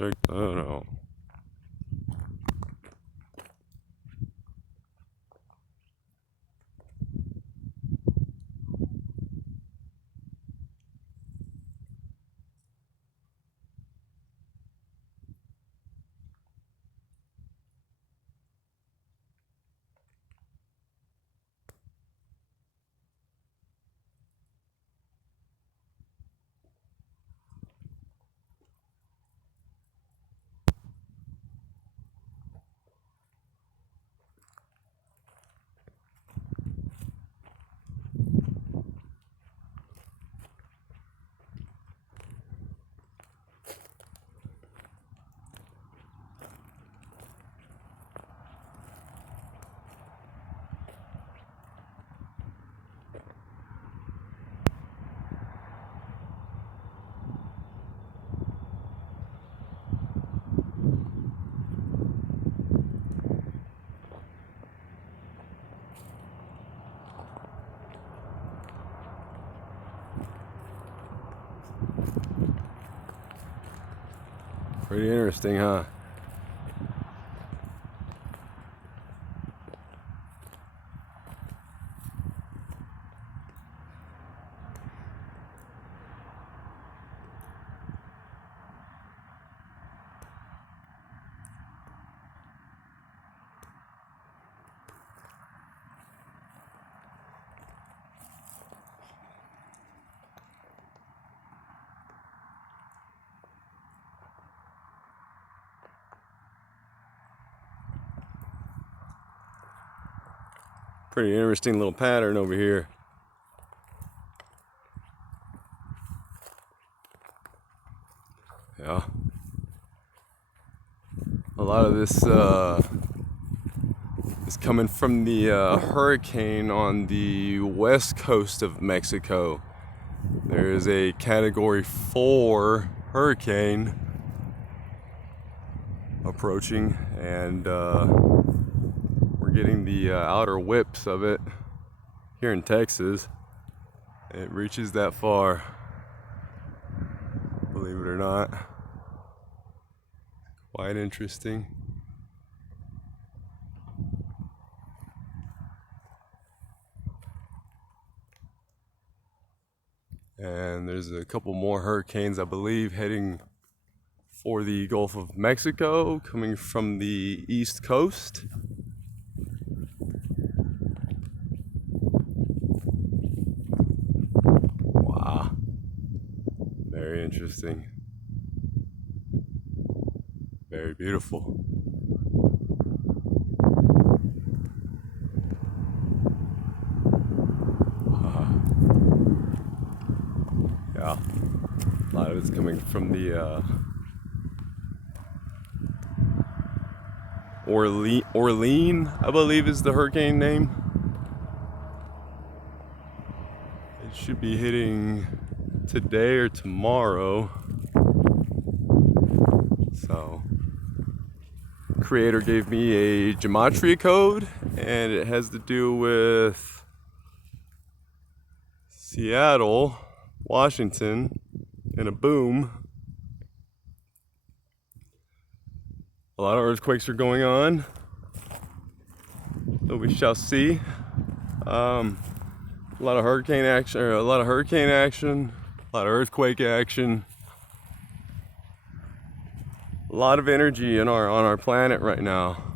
Check that out. Pretty interesting, huh? Pretty interesting little pattern over here. Yeah. A lot of this is coming from the hurricane on the west coast of Mexico. There is a Category 4 hurricane approaching, and we're getting the outer whips of it here in Texas. It reaches that far, believe it or not. Quite interesting. And there's a couple more hurricanes, I believe, heading for the Gulf of Mexico, coming from the East Coast. Wow. Very interesting. Very beautiful. Yeah. A lot of it's coming from the Orlean, I believe is the hurricane name. It should be hitting today or tomorrow. So, creator gave me a gematria code, and it has to do with Seattle, Washington, and a boom. A lot of earthquakes are going on, so we shall see. A lot of hurricane action, a lot of earthquake action, a lot of energy on our planet right now.